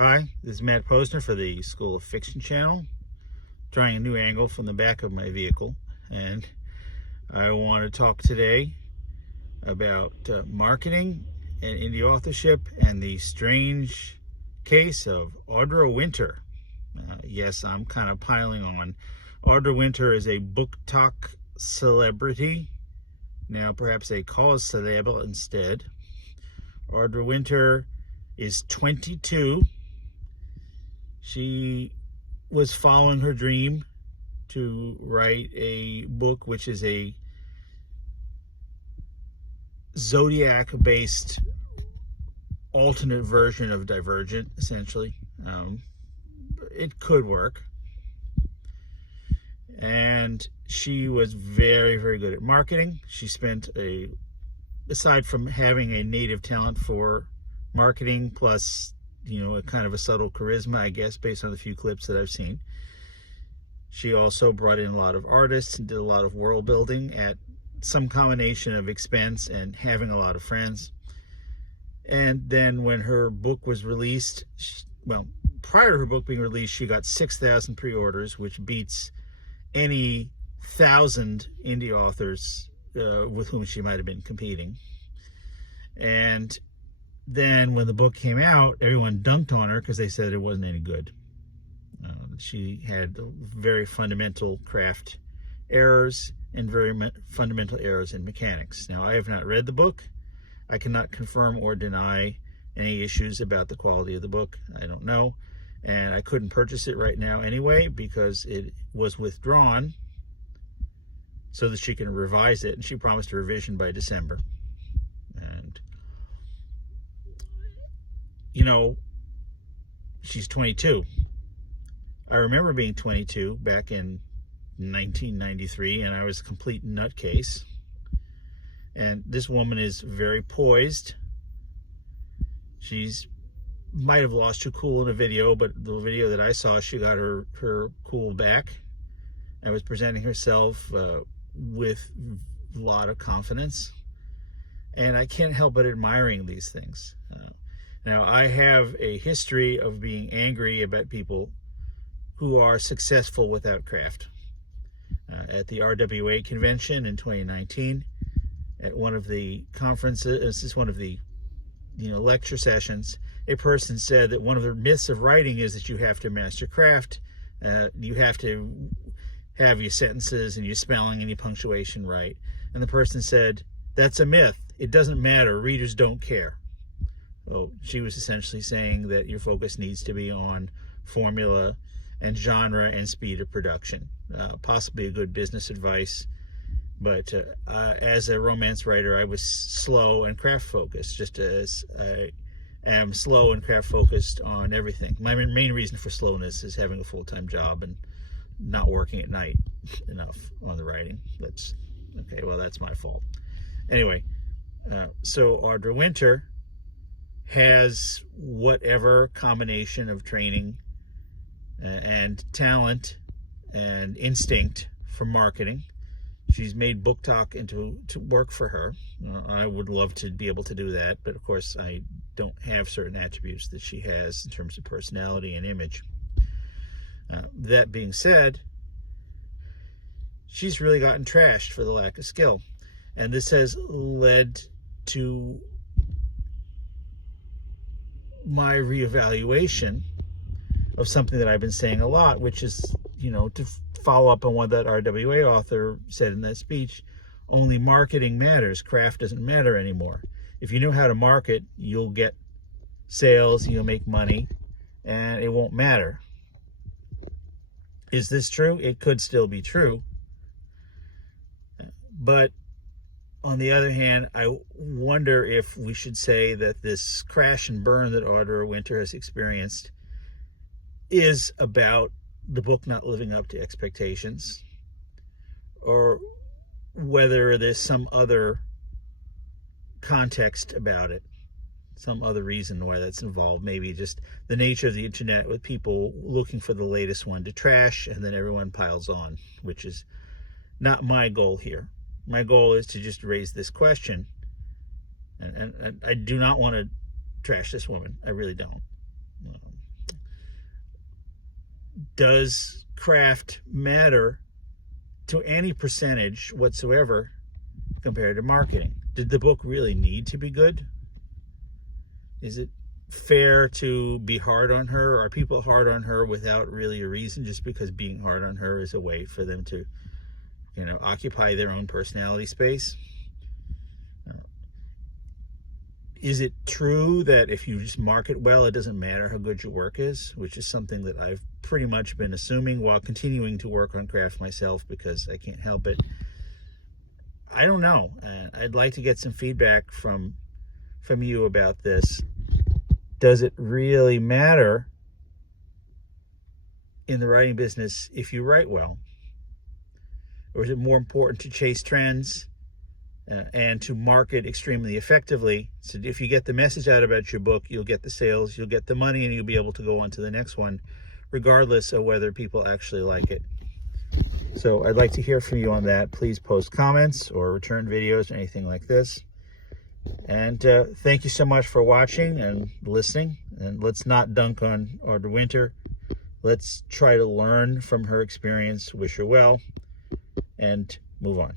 Hi, this is Matt Posner for the School of Fiction channel, trying a new angle from the back of my vehicle, and I want to talk today about marketing and indie authorship and the strange case of Audra Winter. Yes, I'm kind of piling on. Audra Winter is a book talk celebrity, now perhaps a cause célèbre instead. Audra Winter is 22. She was following her dream to write a book which is a Zodiac-based alternate version of Divergent, essentially. It could work. And she was very, very good at marketing. She spent aside from having a native talent for marketing, plus a kind of a subtle charisma, I guess, based on the few clips that I've seen. She also brought in a lot of artists and did a lot of world building at some combination of expense and having a lot of friends. And then when her book was released, prior to her book being released, she got 6,000 pre-orders, which beats any 1,000 indie authors with whom she might have been competing. And then when the book came out, everyone dunked on her because they said it wasn't any good. She had very fundamental craft errors and very fundamental errors in mechanics. Now, I have not read the book. I cannot confirm or deny any issues about the quality of the book. I don't know. And I couldn't purchase it right now anyway because it was withdrawn so that she can revise it. And she promised a revision by December. And she's 22. I remember being 22 back in 1993, and I was a complete nutcase. And this woman is very poised. She's might have lost her cool in a video, but the video that I saw, she got her cool back and was presenting herself with a lot of confidence. And I can't help but admiring these things. Now, I have a history of being angry about people who are successful without craft. At the RWA convention in 2019, at one of the conferences, this is one of the lecture sessions, a person said that one of the myths of writing is that you have to master craft, you have to have your sentences and your spelling and your punctuation right. And the person said, that's a myth. It doesn't matter. Readers don't care. So she was essentially saying that your focus needs to be on formula and genre and speed of production. Possibly a good business advice, but as a romance writer, I was slow and craft focused, just as I am slow and craft focused on everything. My main reason for slowness is having a full-time job and not working at night enough on the writing. That's my fault. Anyway, so Audra Winter has whatever combination of training and talent and instinct for marketing. She's made book talk to work for her. I would love to be able to do that, but of course I don't have certain attributes that she has in terms of personality and image. That being said, she's really gotten trashed for the lack of skill. And this has led to my reevaluation of something that I've been saying a lot, which is, to follow up on what that RWA author said in that speech, only marketing matters. Craft doesn't matter anymore. If you know how to market, you'll get sales, you'll make money, and it won't matter. Is this true? It could still be true. But on the other hand, I wonder if we should say that this crash and burn that Audra Winter has experienced is about the book not living up to expectations, or whether there's some other context about it, some other reason why that's involved. Maybe just the nature of the internet with people looking for the latest one to trash, and then everyone piles on, which is not my goal here. My goal is to just raise this question, and I do not want to trash this woman. I really don't. does craft matter to any percentage whatsoever compared to marketing? Did the book really need to be good? Is it fair to be hard on her? Are people hard on her without really a reason, just because being hard on her is a way for them to, occupy their own personality space? Is it true that if you just market well, it doesn't matter how good your work is, which is something that I've pretty much been assuming while continuing to work on craft myself because I can't help it? I don't know. I'd like to get some feedback from you about this. Does it really matter in the writing business if you write well? Or is it more important to chase trends and to market extremely effectively? So if you get the message out about your book, you'll get the sales, you'll get the money, and you'll be able to go on to the next one, regardless of whether people actually like it. So I'd like to hear from you on that. Please post comments or return videos or anything like this. And thank you so much for watching and listening. And let's not dunk on Audra Winter. Let's try to learn from her experience, wish her well, and move on.